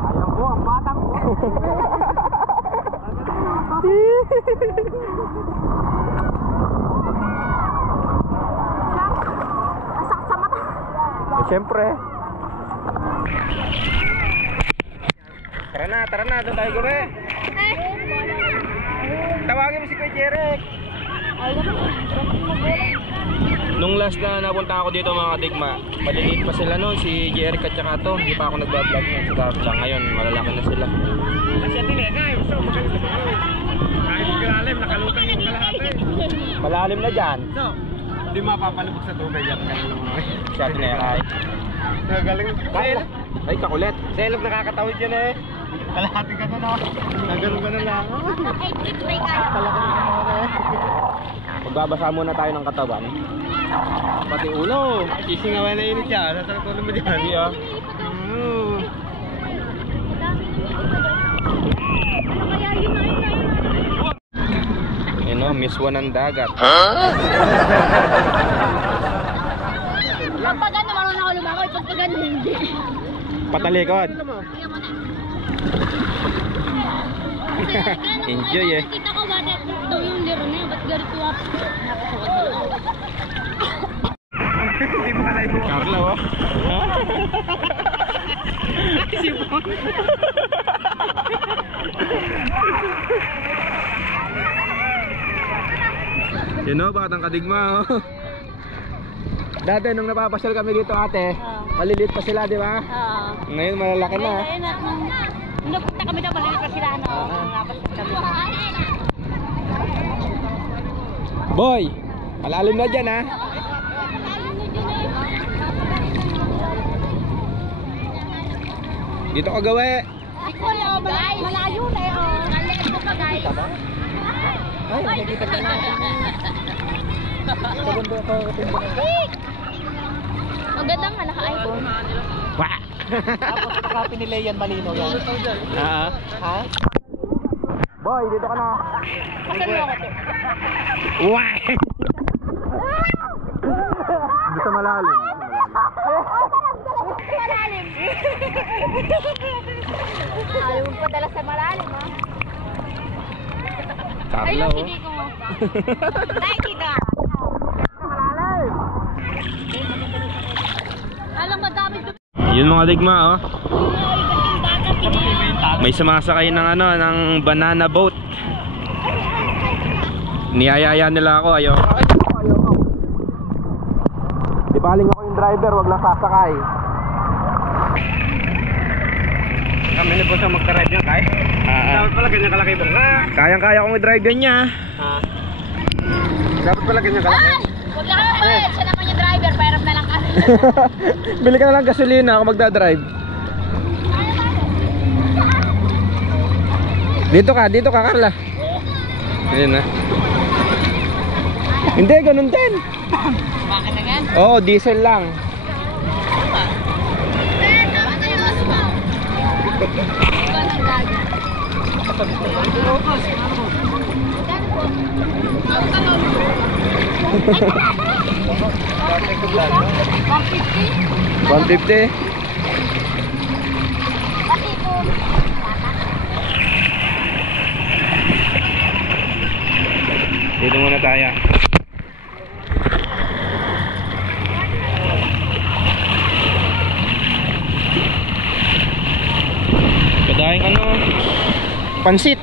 Ayan po, ang batang po. Asakit sa mata. Siyempre. Tara na, doon tayo gabi. Tawagin mo si Kuya Jeric. Nung last na napunta ako dito mga kadigma, maliliit pa sila noon, si Jeric at saka to. Hindi pa ako nagbablog na, sa tapos lang ngayon, malalaki na sila. Malalim na dyan. Hindi mapapalubog sa tubig yan. Siya tinekay. Nagaling. Ay, kakulit. Sa ilog nakakatawid yan eh. Kalahati ka na no. Nagaling ka na lang. Ay, titray ka. Kalahati ka na eh. Magbabasa muna tayo ng katawan. Pati ulo. Sisingawan na init yan. Nasa tulong mo dyan. Hindi ah. Yun o, Miss One ng dagat. Pag ano, marunong ako lumakoy. Pag ano, hindi. Patalikod. Enjoy eh. Kita ko ba daw yung laro na yun? Ba't ganito ako? Hindi mo kalay mo. Carla oh. Sipon. Yun o, batang kadigma oh. Dati nung napapasyal kami dito ate, maliliit pa sila di ba? Ngayon malalaki na. Nung napunta kami daw, maliliit pa sila. Napasyal kami. Boy, malalim na dyan ha. Dito ka gawe. Malayo na yun. Maliit ko pa guys. Ay, nakikita ka na. Segundo ako Ang gandang nga, naka-iPhone. Wah! Tapos pagka pinilay yan, malinaw yan. Ha? Boy, dito ka na. Pasan mo ako to. Wah! Hindi sa malalim. Malalim. Ayaw mo padala sa malalim, ha? Carla Ayun, oh. hindi ko mo. Nakikita. Malalim. Alam, madami doon. Yun mga digma oh. May sumasakay ng ano, ng banana boat. Niyayaya nila ako, ayaw. Di baling ako yung driver, wag lang sasakay. Kami na po sa magka-ride yan, kaya? Dapat pala ganyan kalaki ba? Kayang-kaya kong i-drive yan niya. Dapat pala ganyan kalaki. Huwag lang ako eh. Siya naman yung driver. Pahirap na lang kami. Bili ka na lang gasolina ako magdadrive. Dito ka Carla. Ayun na. Hindi, ganun din. Bakit na yan? Oo, diesel lang. $150. Dito muna tayo. Kadahing ano? Pansit.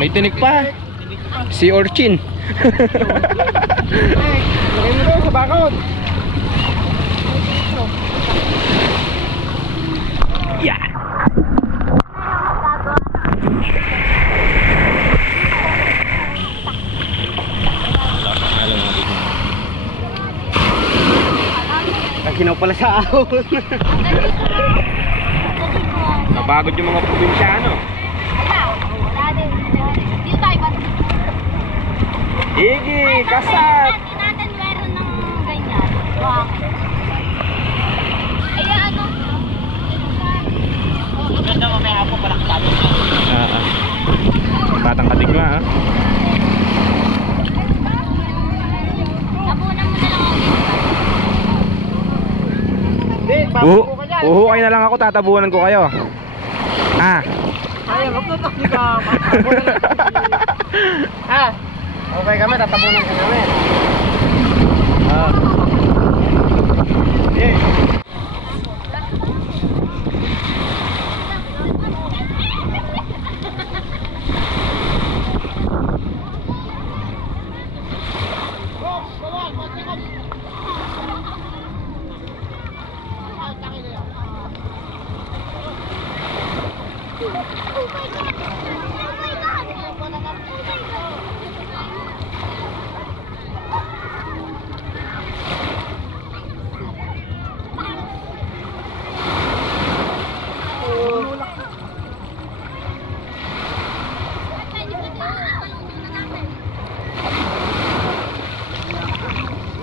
May tinik pa. Si Orchin. Lagay mo doon sa bakod. Yeah. Kakinaw pala sa ahon. Napagod yung mga probinsyano. Wala din. Dito tayo ba? Igi, kasat. Hindi natin meron ng ganyan. Wow. Ayan, ano? Ang ganda mo, may hapon palang tatong. Batang katigma ha. Napunan mo na lang ako dito. Uhukay na lang ako, tatabunan ko kayo. Ah. Sayang, magtutok di ka. Ah, okay kami, tatabunan ka namin. Ah. Yeah.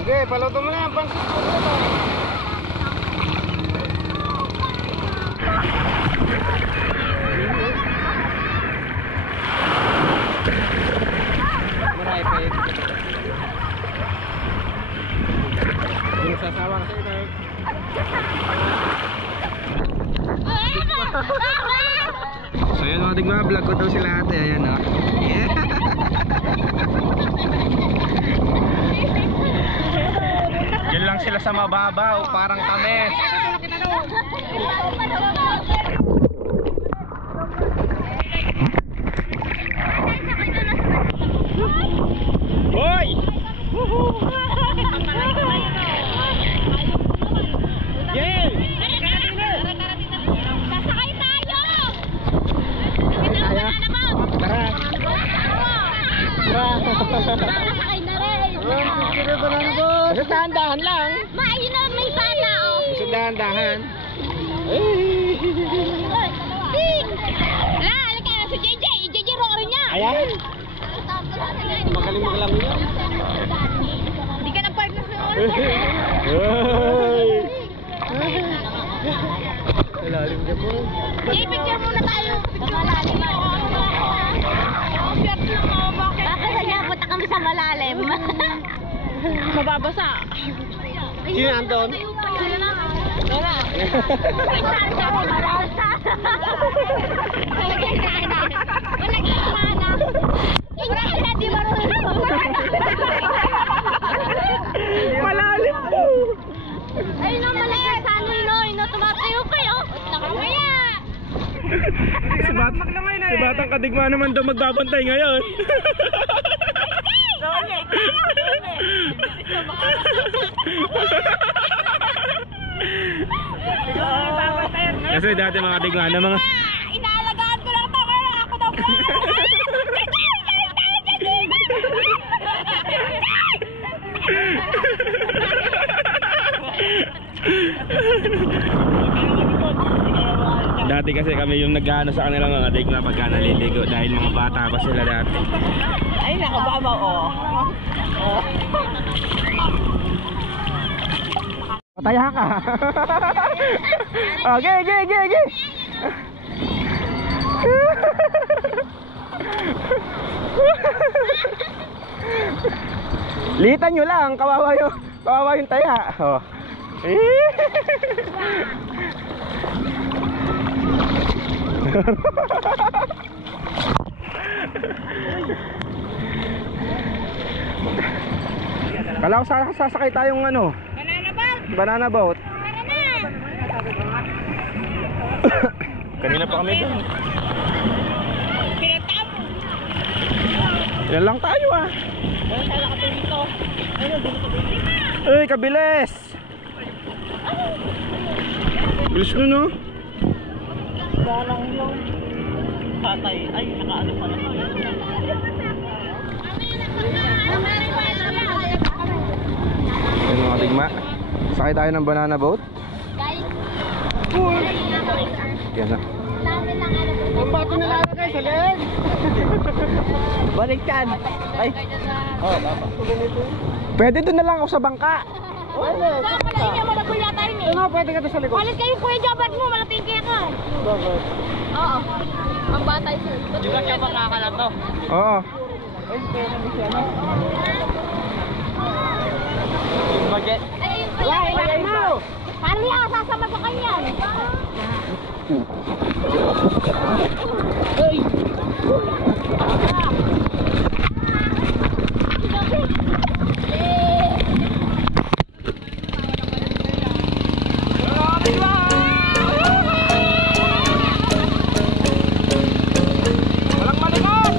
Sige, paluto mo na yan, pansit ko na. Maray pa yun. Yung sasawang sa ito. So yun mga digma, vlog ko daw sila ate. Ayan o. Yeah. Yun lang sila sa mababaw, parang kami. Hoy! Yay! Sasakay tayo! Tara! Sasakay na rin! Basta dahan-dahan lang. Ayun na, may sana oh! Basta dahan-dahan. Ding! Wala, halika na si JJ! JJ rocker niya! Ayan! Magaling maglang yun. Hindi ka na partner sa oras. Hoy! Ilalim niya po. Jay, picture muna tayo. Malalim ako. Picture lang ako. Bakit? Bakit niya punta kami sa malalim? Mababasa. Sino nandun? Wala. Mababasa. Di marunong. Malalim po! Ayun na, malakas sa ano yun, tumatayo kayo. Nakamaya. Si Batang Kadigma naman daw magbabantay ngayon. Kasi dati mga Kadigma na mga... Inaalagaan ko lang ito, kaya ako daw po. Dati kasi kami yung nag-ano sa kanila mga Kadigma pagka naliligo dahil mga bata pa sila dati. Ay, nakababa oh. Pataya ka. Okay, okay. Litan nyo lang, kawawa yung taya. Oh. Kala ko sasakay tayong ano? Banana boat. Kanina pa kami doon. Yan lang tayo ah. Uy, kabilis. Bilis mo no? Dalang yung patay. Ay, nakaano pa na. Ayun mga Kadigma, sakay tayo ng banana boat. Yan na. Ang bato nila kayo sa leg. Baliktad. Ay. Oh, baba. Pwede doon na lang ako sa bangka. Pwede. Malalim niya, malapul yata yun eh. Ano, pwede ka doon sa likod. Walit kayo, Kuya Jobert mo, malating kaya ka. Bakit? Oo. Ang bata yun. Di ba siya makakala to? Oo. Ay, kaya namin siya na. Yung budget. Ay, Ay, mo! Paano lang sasama sa kanya? Uy! Walang malikot!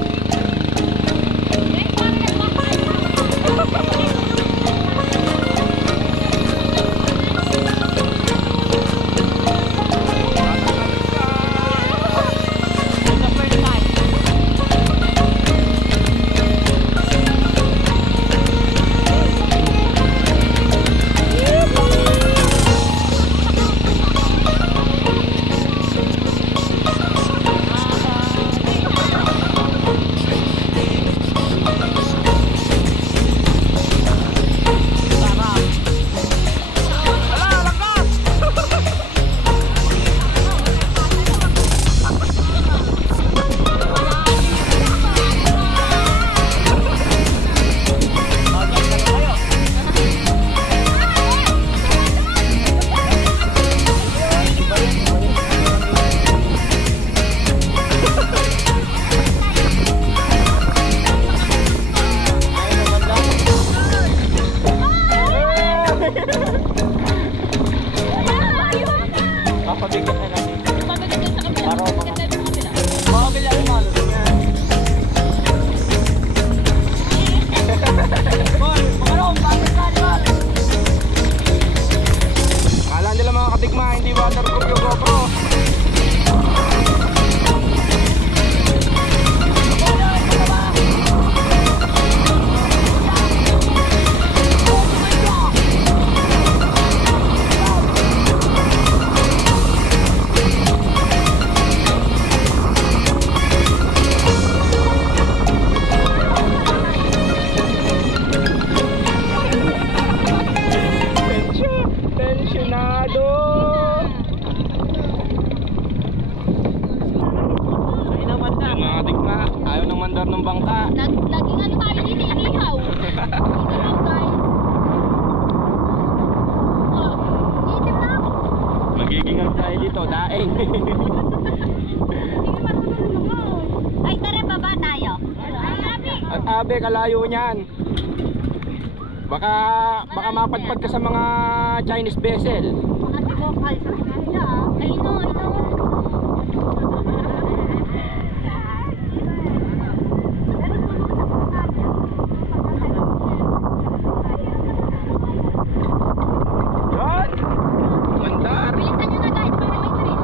Papabigat na lang. Pabigat sa kabila. Makabila yung malo. Kala nila mga kadigma, hindi waterproof yung GoPro. Tensyonado! Ay naman na. Yung mga kadigma, ayaw ng mandar ng bangka. Naging ano tayo dito, inihaw. Inihaw guys. Oh, iisip na ako. Magiging ang tayo dito, daing. Ay, tara, baba tayo. Ay, Abi. At abe, kalayo niyan. Baka mapadpad ka sa mga Chinese vessel. Ate mo, ay, sa kanila. Ay, no, ay, no. Yan! Mandar! Bilisan nyo na guys, para may trip.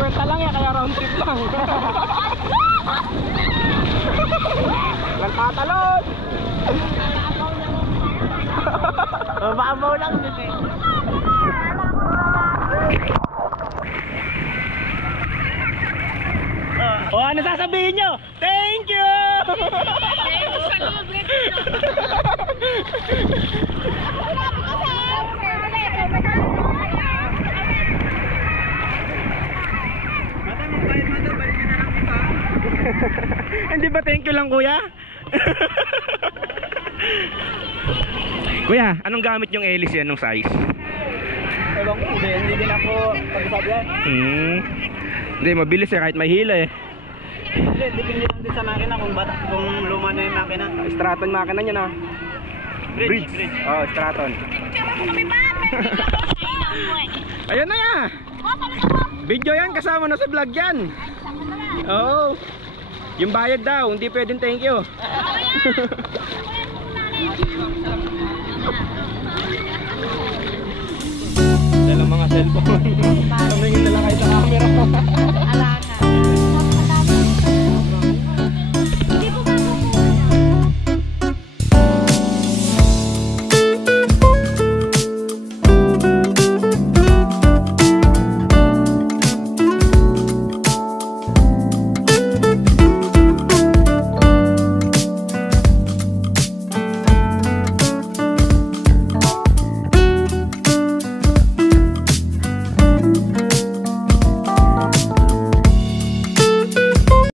50 lang yan, kaya round trip lang. Walang tatalon. Mababaw lang dun eh. Oh, ano sasabihin nyo? Thank you! Hindi ba thank you lang, kuya? Kuya, anong gamit yung hélice yan, nung size? Ewan ko, hindi din ako pag-usap yan. Hindi, mabilis eh, kahit may hila eh. Hindi, depende lang din sa makina kung luma na yung makina. Straton makina niya na. Bridge. Oh, Straton. Ayun na ya. Video yan, kasama na sa vlog yan. Oo. Yung bayad daw, hindi pwedeng thank you. Dalang mga cellphone. Tumingin na lang kayo sa camera.